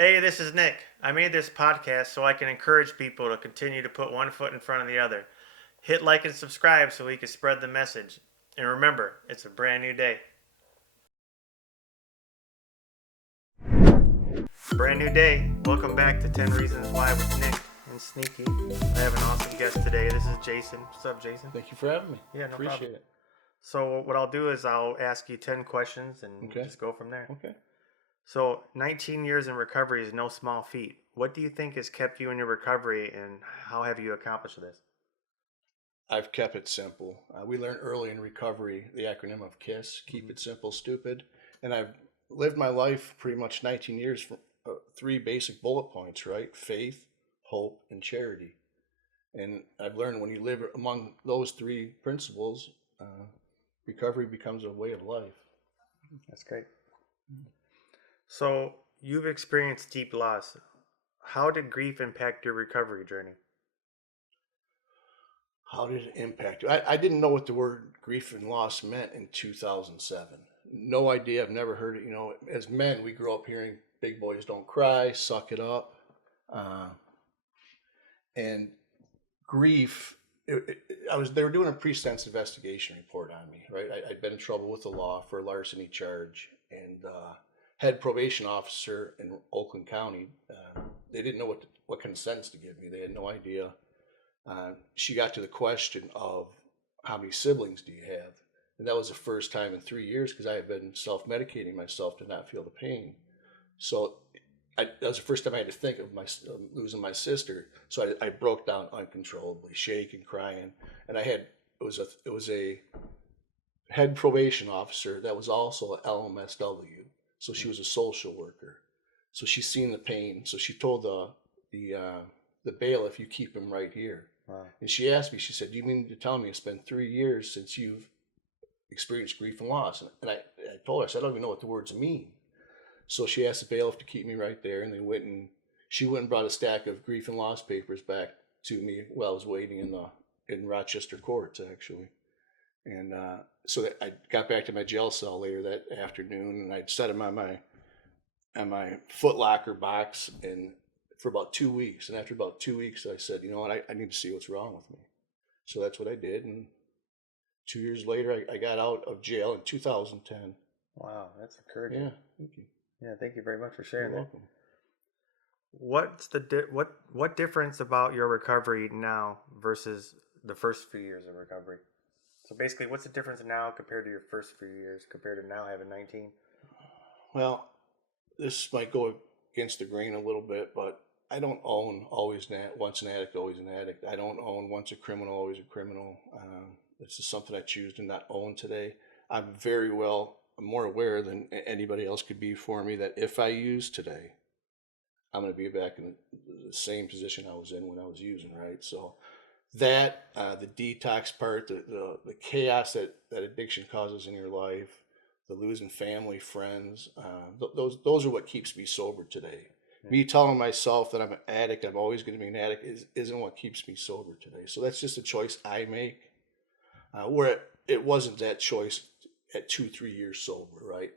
Hey, this is Nick. I made this podcast so I can encourage people to continue to put one foot in front of the other. Hit like and subscribe so we can spread the message. And remember, it's a brand new day. Brand new day. Welcome back to 10 Reasons Why with Nick and Sneaky. I have an awesome guest today. This is Jason. What's up, Jason? Thank you for having me. Yeah, no Appreciate problem. it. So what I'll do is I'll ask you 10 questions and Okay. just go from there. Okay. So 19 years in recovery is no small feat. What do you think has kept you in your recovery and how have you accomplished this? I've kept it simple. We learned early in recovery the acronym of KISS, keep it simple, stupid. And I've lived my life pretty much 19 years from three basic bullet points, right? Faith, hope, and charity. And I've learned when you live among those three principles, recovery becomes a way of life. That's great. So you've experienced deep loss. How did grief impact your recovery journey? How did it impact you? I didn't know what the word grief and loss meant in 2007. No idea. I've never heard it. You know, as men, we grew up hearing big boys don't cry, suck it up. And grief, they were doing a pre-sentence investigation report on me, right? I'd been in trouble with the law for a larceny charge and head probation officer in Oakland County. They didn't know what kind of sentence to give me. They had no idea. She got to the question of how many siblings do you have? And that was the first time in 3 years because I had been self-medicating myself to not feel the pain. So that was the first time I had to think of losing my sister. So I broke down uncontrollably, shaking, crying. And it was a head probation officer that was also an LMSW. So she was a social worker. So she's seen the pain. So she told the bailiff, you keep him right here. Wow. And she asked me, she said, do you mean to tell me it's been 3 years since you've experienced grief and loss? And I told her, I said, I don't even know what the words mean. So she asked the bailiff to keep me right there. And she went and brought a stack of grief and loss papers back to me while I was waiting in Rochester courts, actually. And so I got back to my jail cell later that afternoon, and I'd set them on my Foot Locker box and for about 2 weeks. And after about 2 weeks, I said, you know what, I need to see what's wrong with me. So that's what I did. And 2 years later, I got out of jail in 2010. Wow, that's encouraging. Yeah, thank you. Yeah, thank you very much for sharing You're that. welcome. What difference about your recovery now versus the first few years of recovery? So basically, what's the difference now compared to your first few years compared to now having 19? Well, this might go against the grain a little bit, but I don't own once an addict, always an addict. I don't own once a criminal, always a criminal. It's just something I choose to not own today. I'm more aware than anybody else could be for me that if I use today, I'm going to be back in the same position I was in when I was using, right? So that, the detox part, the chaos that addiction causes in your life, the losing family, friends, those are what keeps me sober today. Yeah. Me telling myself that I'm an addict, I'm always going to be an addict, isn't what keeps me sober today. So that's just a choice I make, where it wasn't that choice at 2-3 years sober, right?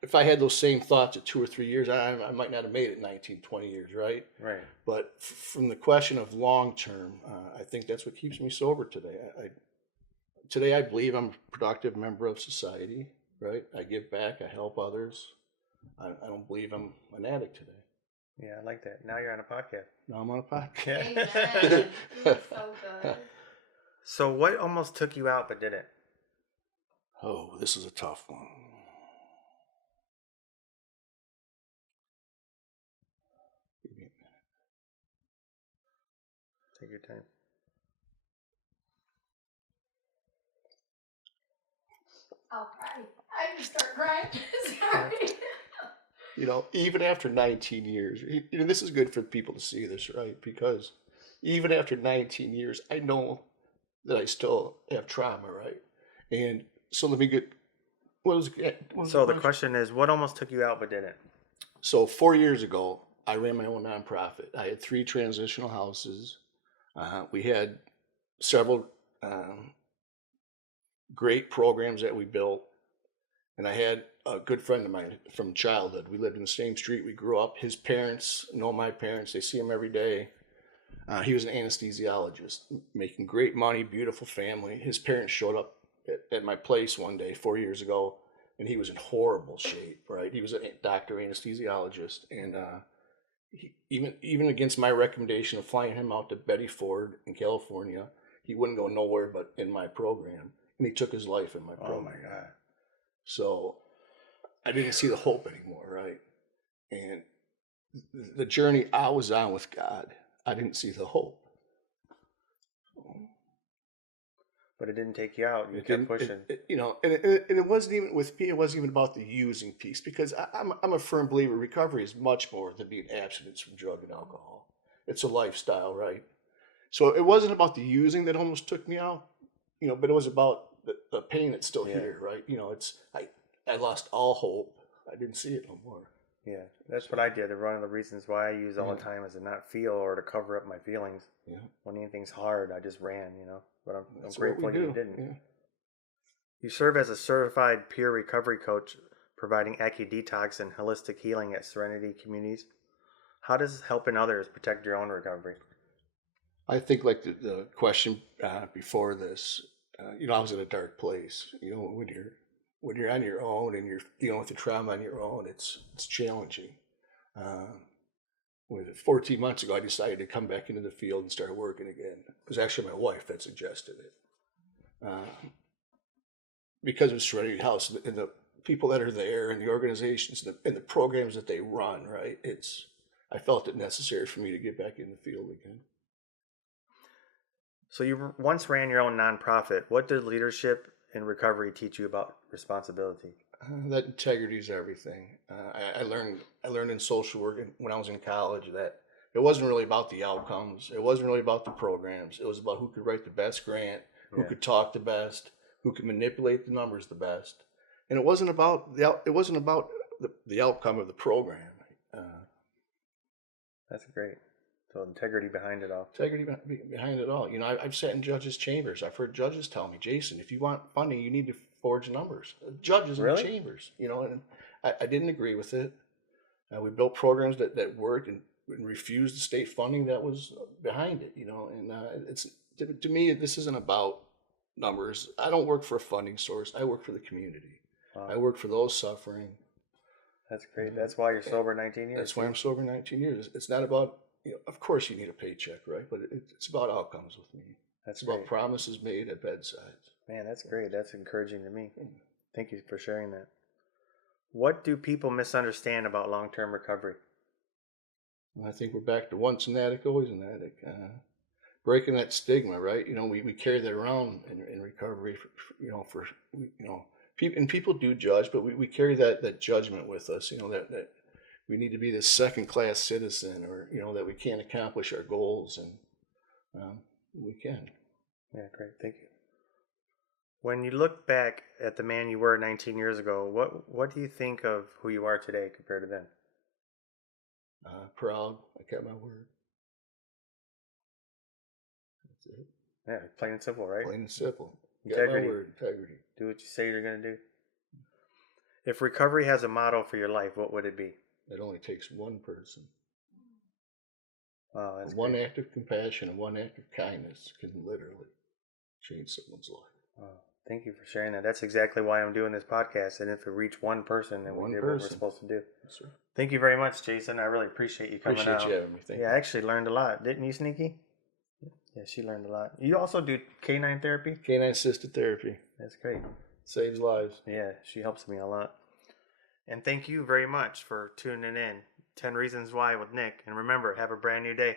If I had those same thoughts at 2 or 3 years, I might not have made it 19, 20 years, right? Right. But from the question of long term, I think that's what keeps me sober today. Today, I believe I'm a productive member of society, right? I give back, I help others. I don't believe I'm an addict today. Yeah, I like that. Now you're on a podcast. Now I'm on a podcast. Amen. You're so good. So what almost took you out but didn't? Oh, this is a tough one. Give me a minute. Take your time. I'll cry. I just start crying. Sorry. You know, even after 19 years, this is good for people to see this, right? Because even after 19 years, I know that I still have trauma, right? And so let me get, So the question is, what almost took you out but didn't? So 4 years ago, I ran my own nonprofit. I had 3 transitional houses. We had several great programs that we built. And I had a good friend of mine from childhood. We lived in the same street. We grew up. His parents know my parents. They see him every day. He was an anesthesiologist, making great money, beautiful family. His parents showed up at my place one day 4 years ago, and he was in horrible shape, right? He was a doctor anesthesiologist, and even against my recommendation of flying him out to Betty Ford in California, he wouldn't go nowhere but in my program, and he took his life in my program. Oh my God. So I didn't see the hope anymore, right? And the journey I was on with God, I didn't see the hope. But it didn't take you out. You kept pushing. And it wasn't even with me. It wasn't even about the using piece, because I'm a firm believer recovery is much more than being abstinence from drug and alcohol. It's a lifestyle, right? So it wasn't about the using that almost took me out, but it was about the pain that's still here, right? I lost all hope. I didn't see it no more. Yeah, that's what I did. One of the reasons why I use all the time is to not feel or to cover up my feelings. Yeah. When anything's hard, I just ran, But I'm That's what grateful we do. you didn't. Yeah. You serve as a certified peer recovery coach, providing detox and holistic healing at Serenity Communities. How does helping others protect your own recovery? I think like the question before this, I was in a dark place. When you're on your own and you're dealing with the trauma on your own, it's challenging. 14 months ago, I decided to come back into the field and start working again. It was actually my wife that suggested it. Because of Serenity House and the people that are there and the organizations and the programs that they run, right? I felt it necessary for me to get back in the field again. So you once ran your own nonprofit. What did leadership and recovery teach you about responsibility? That integrity is everything. I learned in social work when I was in college that it wasn't really about the outcomes. It wasn't really about the programs. It was about who could write the best grant, who could talk the best, who could manipulate the numbers the best. And it wasn't about the outcome of the program. That's great. So integrity behind it all. Integrity behind it all. I've sat in judges' chambers. I've heard judges tell me, Jason, if you want funding, you need to forge numbers. Judges in chambers, and I didn't agree with it. We built programs that worked and refused the state funding that was behind it, and it's to me, this isn't about numbers. I don't work for a funding source. I work for the community. Wow. I work for those suffering. That's great. That's why you're sober 19 years. That's why I'm sober 19 years. It's not about, of course you need a paycheck, right? But it's about outcomes with me. It's about promises made at bedsides. Man, that's great. That's encouraging to me. Thank you for sharing that. What do people misunderstand about long-term recovery? I think we're back to once an addict, always an addict. Breaking that stigma, right? We carry that around in recovery people do judge, but we carry that judgment with us, that we need to be this second-class citizen, or, that we can't accomplish our goals, and we can. Yeah, great. Thank you. When you look back at the man you were 19 years ago, what do you think of who you are today compared to then? Proud. I kept my word. That's it. Yeah, plain and simple, right? Plain and simple. Integrity. Got my word. Integrity. Do what you say you're going to do. If recovery has a motto for your life, what would it be? It only takes one person. Wow, that's one great. act of compassion and one act of kindness can literally change someone's life. Wow. Thank you for sharing that. That's exactly why I'm doing this podcast. And if it reached one person, then we did what we're supposed to do. Yes, sir. Thank you very much, Jason. I really appreciate you coming out. Appreciate you having me. Thank you. I actually learned a lot. Didn't you, Sneaky? Yeah, she learned a lot. You also do canine therapy? Canine assisted therapy. That's great. Saves lives. Yeah, she helps me a lot. And thank you very much for tuning in. 10 Reasons Why with Nick. And remember, have a brand new day.